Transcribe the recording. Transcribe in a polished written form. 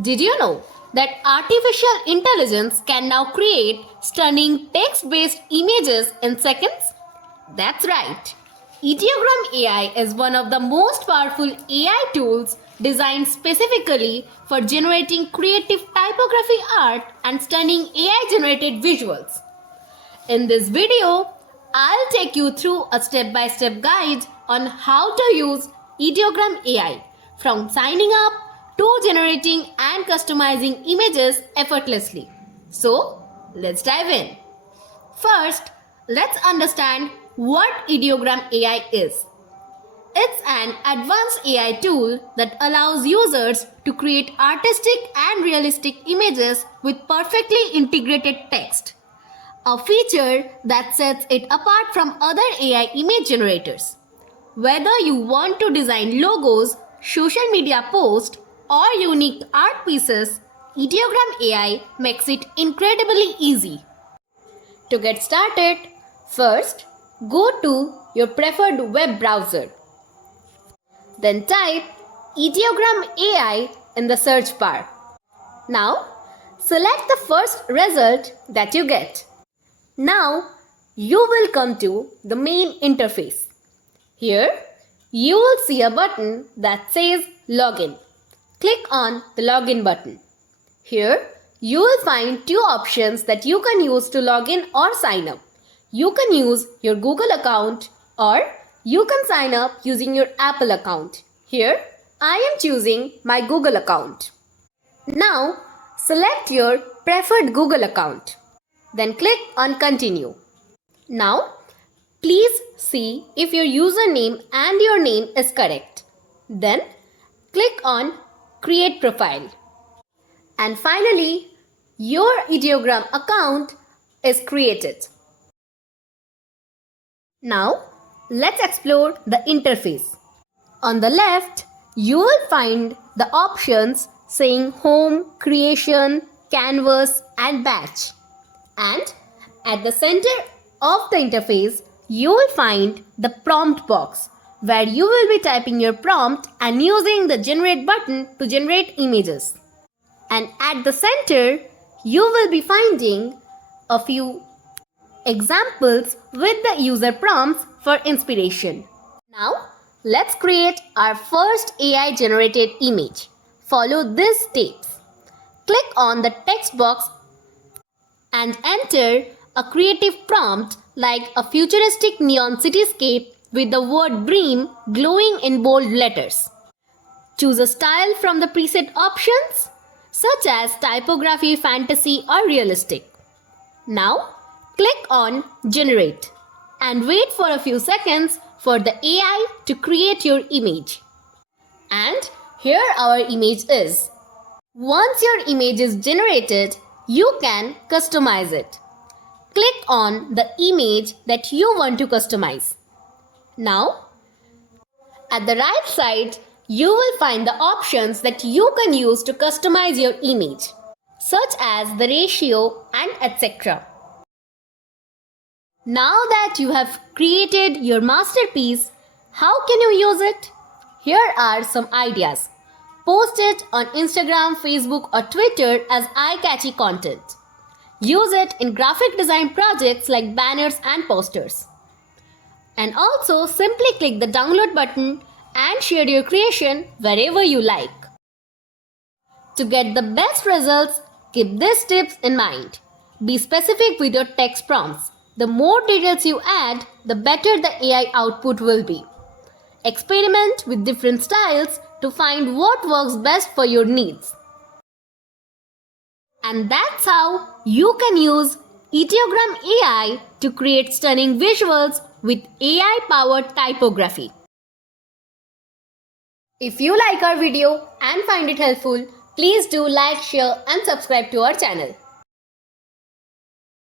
Did you know that artificial intelligence can now create stunning text-based images in seconds? That's right. Ideogram AI is one of the most powerful AI tools designed specifically for generating creative typography art and stunning AI-generated visuals. In this video, I'll take you through a step-by-step guide on how to use Ideogram AI from signing up to generating and customizing images effortlessly. So, let's dive in. First, let's understand what Ideogram AI is. It's an advanced AI tool that allows users to create artistic and realistic images with perfectly integrated text, a feature that sets it apart from other AI image generators. Whether you want to design logos, social media posts, or unique art pieces, Ideogram AI makes it incredibly easy. To get started, first go to your preferred web browser. Then type Ideogram AI in the search bar. Now, select the first result that you get. Now, you will come to the main interface. Here, you will see a button that says Login. Click on the Login button. Here, you will find two options that you can use to log in or sign up. You can use your Google account or you can sign up using your Apple account. Here, I am choosing my Google account. Now, select your preferred Google account. Then click on Continue. Now, please see if your username and your name is correct. Then, click on Create Profile. And finally, your Ideogram account is created. Now, let's explore the interface. On the left, you will find the options saying Home, Creation, Canvas, and Batch. And at the center of the interface, you will find the prompt box where you will be typing your prompt and using the Generate button to generate images. And at the center, you will be finding a few examples with the user prompts for inspiration. Now, let's create our first AI generated image. Follow these steps. Click on the text box and enter a creative prompt like a futuristic neon cityscape with the word dream glowing in bold letters. Choose a style from the preset options such as typography, fantasy, or realistic. Now, click on Generate and wait for a few seconds for the AI to create your image. And here our image is. Once your image is generated, you can customize it. Click on the image that you want to customize. Now, at the right side, you will find the options that you can use to customize your image, such as the ratio and etc. Now that you have created your masterpiece, how can you use it? Here are some ideas. Post it on Instagram, Facebook, or Twitter as eye-catchy content. Use it in graphic design projects like banners and posters. And also simply click the download button and share your creation wherever you like. To get the best results, keep these tips in mind. Be specific with your text prompts. The more details you add, the better the AI output will be. Experiment with different styles to find what works best for your needs. And that's how you can use Ideogram AI to create stunning visuals with AI-powered typography. If you like our video and find it helpful, please do like, share and subscribe to our channel.